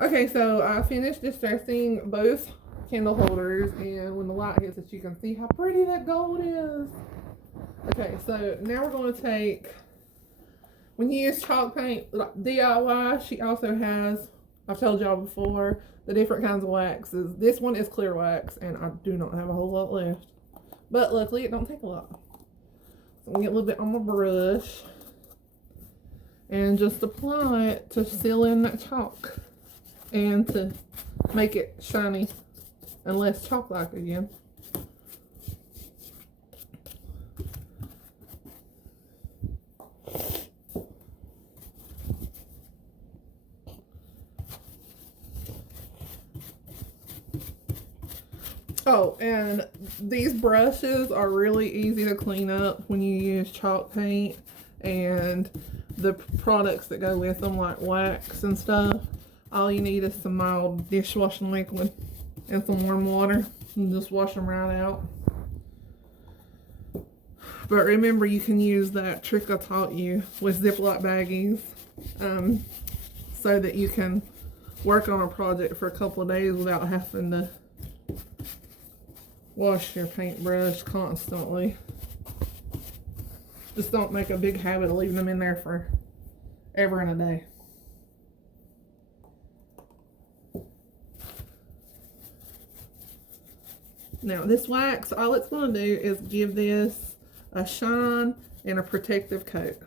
Okay, so I finished distressing both candle holders, and when the light hits it, you can see how pretty that gold is. Okay, so now we're going to take, when you use chalk paint, like DIY, she also has, I've told y'all before, the different kinds of waxes. This one is clear wax, and I do not have a whole lot left. But luckily, it don't take a lot. So I'm going to get a little bit on my brush, and just apply it to seal in that chalk, and to make it shiny and less chalk-like again. Oh, and these brushes are really easy to clean up when you use chalk paint and the products that go with them, like wax and stuff. All you need is some mild dishwashing liquid and some warm water, and just wash them right out. But remember, you can use that trick I taught you with Ziploc baggies, so that you can work on a project for a couple of days without having to wash your paintbrush constantly. Just don't make a big habit of leaving them in there for ever and a day. Now this wax, all it's going to do is give this a shine and a protective coat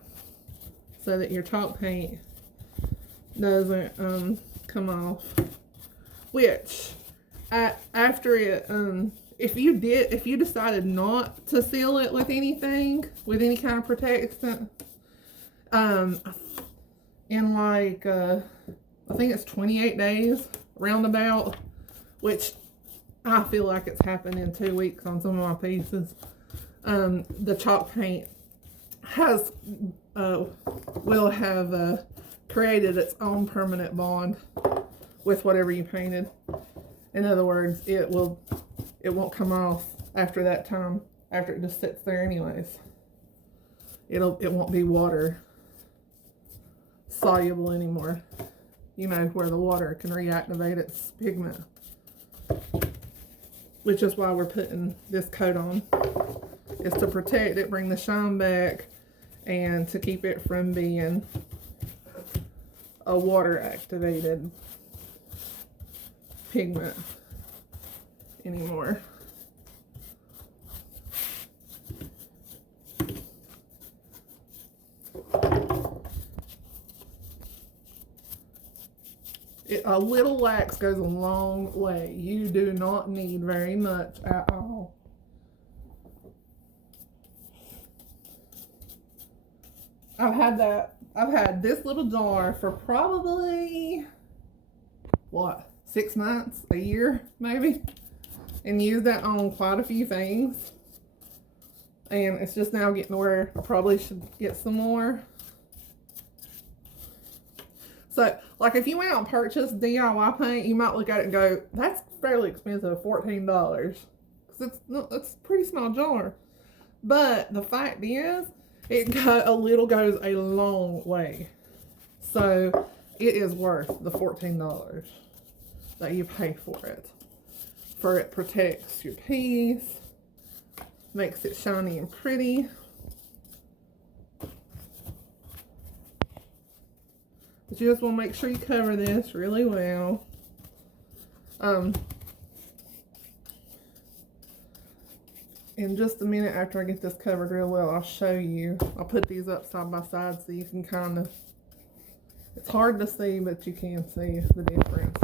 so that your chalk paint doesn't come off. Which after it if you decided not to seal it with anything, with any kind of protectant, in like I think it's 28 days roundabout, which I feel like it's happened in 2 weeks on some of my pieces. The chalk paint will have created its own permanent bond with whatever you painted. In other words, it won't come off after that time, after it just sits there anyways. It won't be water soluble anymore. You know, where the water can reactivate its pigment. Which is why we're putting this coat on. Is to protect it, bring the shine back, and to keep it from being a water activated pigment anymore. A little wax goes a long way. You do not need very much at all. I've had this little jar for probably, what, 6 months, a year maybe, and used that on quite a few things. And it's just now getting to where I probably should get some more. So, like, if you went out and purchased DIY paint, you might look at it and go, that's fairly expensive, $14. Because it's a pretty small jar. But the fact is, a little goes a long way. So, it is worth the $14 that you pay for it. For it protects your piece, makes it shiny and pretty. But you just want to make sure you cover this really well. In just a minute after I get this covered real well, I'll show you. I'll put these up side by side so you can kind of, it's hard to see, but you can see the difference.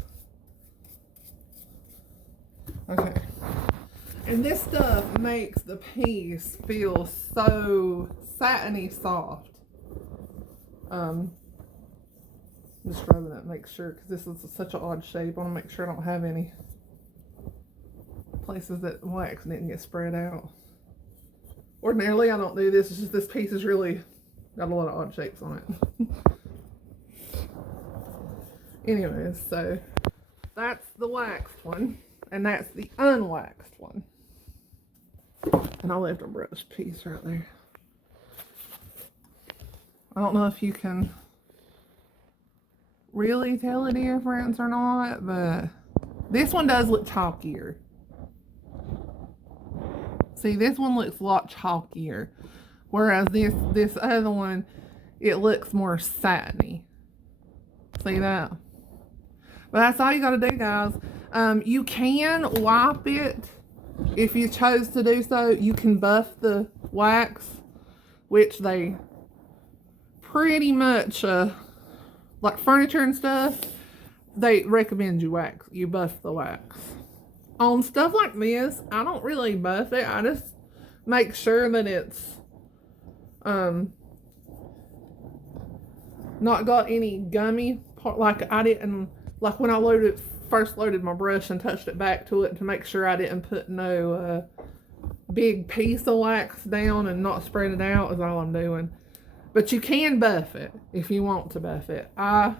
Okay. And this stuff makes the piece feel so satiny soft. Just rubbing it, make sure, because this is such an odd shape. I want to make sure I don't have any places that wax didn't get spread out. Ordinarily, I don't do this. It's just this piece is really got a lot of odd shapes on it. Anyways, so that's the waxed one, and that's the unwaxed one. And I left a brush piece right there. I don't know if you can really tell the difference or not, but this one does look chalkier. See, this one looks a lot chalkier, whereas this other one, it looks more satiny. See that? But that's all you gotta do, guys. You can wipe it if you chose to do so. You can buff the wax, which they pretty much, like furniture and stuff, they recommend you buff the wax. On stuff like this, I don't really buff it. I just make sure that it's not got any gummy part. Like I didn't, like when I first loaded my brush and touched it back to it to make sure I didn't put no big piece of wax down and not spread it out is all I'm doing. But you can buff it if you want to buff it. I'm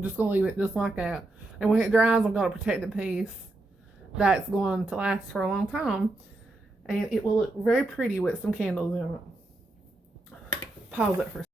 just going to leave it just like that. And when it dries, I've got a protective piece that's going to last for a long time. And it will look very pretty with some candles in it. Pause it for a second.